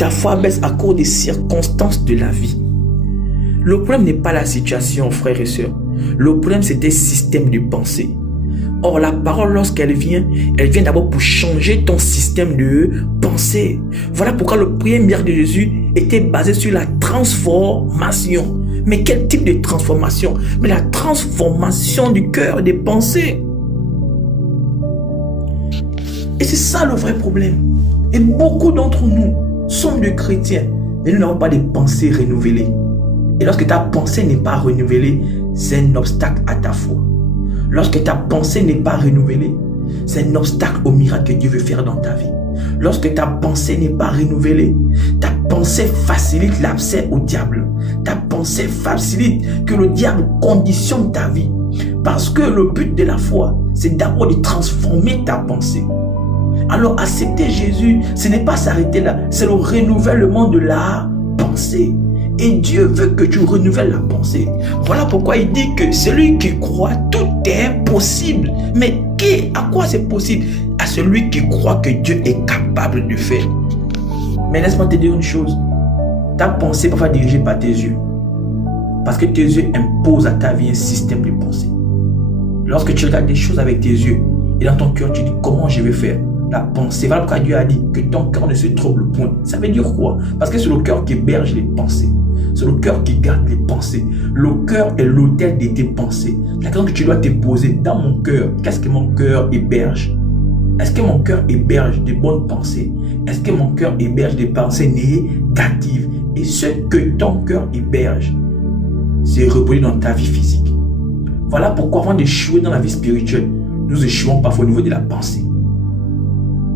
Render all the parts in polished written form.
ta foi baisse à cause des circonstances de la vie. Le problème n'est pas la situation, frères et sœurs. Le problème, c'est tes systèmes de pensée. Or, la parole, lorsqu'elle vient d'abord pour changer ton système de pensée. Voilà pourquoi le premier miracle de Jésus était basé sur la transformation. Mais quel type de transformation? Mais la transformation du cœur, des pensées. Et c'est ça le vrai problème. Et beaucoup d'entre nous sommes des chrétiens, mais nous n'avons pas de pensées renouvelées. Et lorsque ta pensée n'est pas renouvelée, c'est un obstacle à ta foi. Lorsque ta pensée n'est pas renouvelée, c'est un obstacle au miracle que Dieu veut faire dans ta vie. Lorsque ta pensée n'est pas renouvelée, ta pensée facilite l'accès au diable. Ta pensée facilite que le diable conditionne ta vie. Parce que le but de la foi, c'est d'abord de transformer ta pensée. Alors accepter Jésus, ce n'est pas s'arrêter là, c'est le renouvellement de la pensée. Et Dieu veut que tu renouvelles la pensée. Voilà pourquoi il dit que celui qui croit, tout est possible. Mais à quoi c'est possible? À celui qui croit que Dieu est capable de faire. Mais laisse-moi te dire une chose. Ta pensée est parfois dirigée par tes yeux. Parce que tes yeux imposent à ta vie un système de pensée. Lorsque tu regardes des choses avec tes yeux, et dans ton cœur, tu dis comment je vais faire? La pensée. Voilà pourquoi Dieu a dit que ton cœur ne se trouble point. Ça veut dire quoi? Parce que c'est le cœur qui héberge les pensées. C'est le cœur qui garde les pensées. Le cœur est l'autel de tes pensées. La question que tu dois te poser, dans mon cœur, qu'est-ce que mon cœur héberge? Est-ce que mon cœur héberge des bonnes pensées? Est-ce que mon cœur héberge des pensées négatives? Et ce que ton cœur héberge, c'est reproduit dans ta vie physique. Voilà pourquoi avant d'échouer dans la vie spirituelle, nous échouons parfois au niveau de la pensée.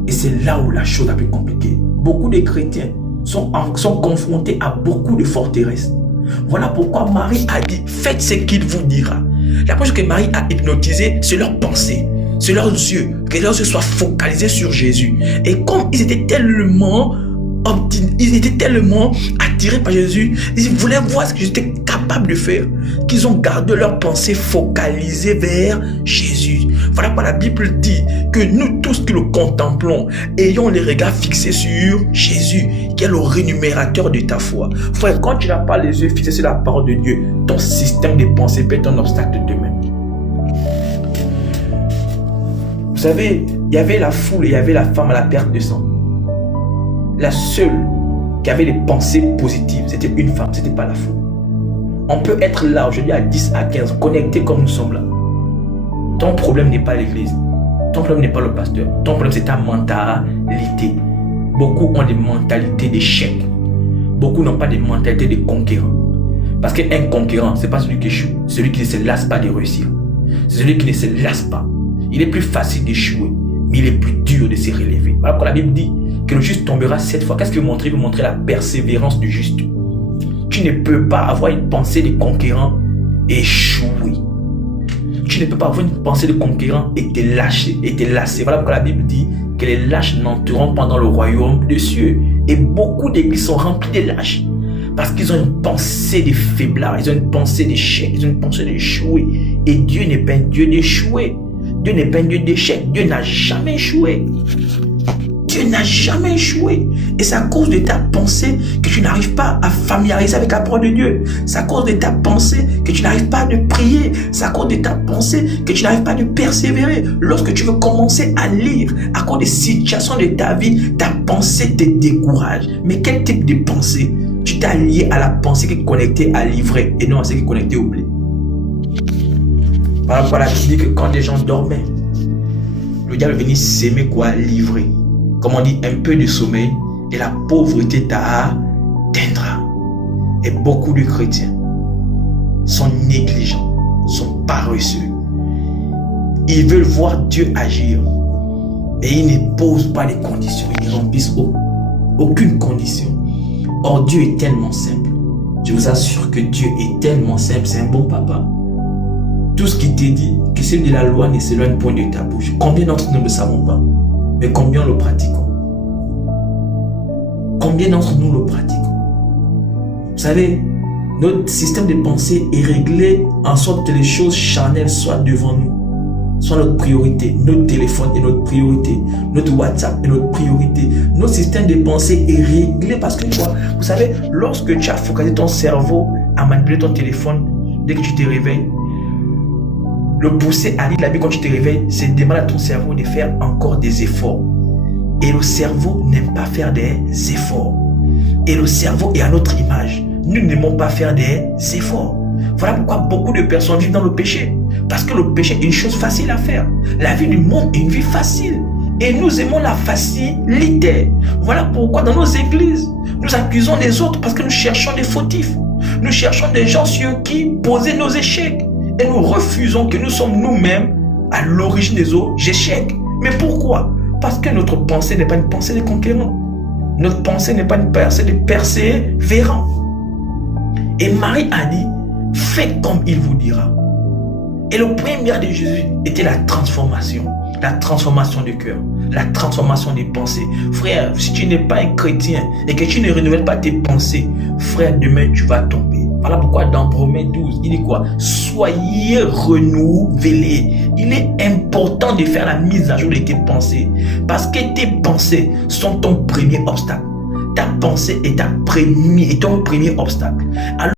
Et c'est là où la chose la plus compliquée. Beaucoup de chrétiens sont confrontés à beaucoup de forteresses. Voilà pourquoi Marie a dit, faites ce qu'il vous dira. La première chose que Marie a hypnotisé, c'est leur pensée, c'est leurs yeux, que leurs yeux soient focalisés sur Jésus. Et comme ils étaient tellement attirés par Jésus, ils voulaient voir ce que Jésus était capable de faire, qu'ils ont gardé leur pensée focalisée vers Jésus. Voilà pourquoi la Bible dit que nous tous qui le contemplons, ayons les regards fixés sur Jésus, qui est le rémunérateur de ta foi. Frère, quand tu n'as pas les yeux fixés sur la parole de Dieu, ton système de pensée peut être un obstacle demain. Vous savez, il y avait la foule et il y avait la femme à la perte de sang. La seule qui avait des pensées positives, c'était une femme, ce n'était pas la foule. On peut être là aujourd'hui à 10, à 15, connectés comme nous sommes là. Ton problème n'est pas l'église. Ton problème n'est pas le pasteur. Ton problème, c'est ta mentalité. Beaucoup ont des mentalités d'échec. Beaucoup n'ont pas des mentalités de conquérants. Parce qu'un conquérant, ce n'est pas celui qui échoue. Celui qui ne se lasse pas de réussir. C'est celui qui ne se lasse pas. Il est plus facile d'échouer, mais il est plus dur de se relever. Voilà pourquoi la Bible dit que le juste tombera 7 fois. Qu'est-ce qu'il veut montrer? Il veut montrer la persévérance du juste. Tu ne peux pas avoir une pensée de conquérant et échouer. Tu ne peux pas avoir une pensée de conquérant et te lâcher, et te lasser. Voilà pourquoi la Bible dit que les lâches n'entreront pas dans le royaume des cieux. Et beaucoup d'églises sont remplies de lâches. Parce qu'ils ont une pensée de faiblard, ils ont une pensée d'échec, ils ont une pensée d'échouer. Et Dieu n'est pas un Dieu d'échouer. Dieu n'est pas un Dieu d'échec. Dieu n'a jamais échoué. Dieu n'a jamais échoué. Et c'est à cause de ta pensée que tu n'arrives pas à familiariser avec la parole de Dieu. C'est à cause de ta pensée que tu n'arrives pas à prier. C'est à cause de ta pensée que tu n'arrives pas à persévérer. Lorsque tu veux commencer à lire, à cause des situations de ta vie, ta pensée te décourage. Mais quel type de pensée? Tu t'es lié à la pensée qui est connectée à l'ivraie et non à celle qui est connectée au blé. Par rapport à la Bible dit que quand les gens dormaient, le diable venait s'aimer quoi? L'ivraie. Comme on dit, un peu de sommeil et la pauvreté t'atteindra. Et beaucoup de chrétiens sont négligents, sont paresseux. Ils veulent voir Dieu agir, mais ils ne posent pas les conditions, ils ne remplissent aucune condition. Or, Dieu est tellement simple. Je vous assure que Dieu est tellement simple, c'est un bon papa. Tout ce qu'il te dit, que celui de la loi ne s'éloigne point de ta bouche. Combien d'entre nous ne le savons pas? Mais combien le pratiquons? Combien d'entre nous le pratiquons? Vous savez, notre système de pensée est réglé en sorte que les choses charnelles soient devant nous. sont notre priorité. Notre téléphone est notre priorité. Notre WhatsApp est notre priorité. Notre système de pensée est réglé parce que quoi? Vous savez, lorsque tu as focalisé ton cerveau à manipuler ton téléphone dès que tu te réveilles, le pousser à lire la Bible quand tu te réveilles, c'est demander à ton cerveau de faire encore des efforts. Et le cerveau n'aime pas faire des efforts. Et le cerveau est à notre image. Nous n'aimons pas faire des efforts. Voilà pourquoi beaucoup de personnes vivent dans le péché. Parce que le péché est une chose facile à faire. La vie du monde est une vie facile. Et nous aimons la facilité. Voilà pourquoi dans nos églises, nous accusons les autres parce que nous cherchons des fautifs. Nous cherchons des gens sur qui poser nos échecs. Et nous refusons que nous sommes nous-mêmes à l'origine des autres échecs. Mais pourquoi? Parce que notre pensée n'est pas une pensée de conquérant. Notre pensée n'est pas une pensée de persévérant. Et Marie a dit, faites comme il vous dira. Et le premier miracle de Jésus était la transformation du cœur, la transformation des pensées. Frère, si tu n'es pas un chrétien et que tu ne renouvelles pas tes pensées, frère, demain tu vas tomber. Voilà pourquoi dans Romains 12, il dit quoi? Soyez renouvelés. Il est important de faire la mise à jour de tes pensées. Parce que tes pensées sont ton premier obstacle. Ta pensée est ton premier obstacle. Alors,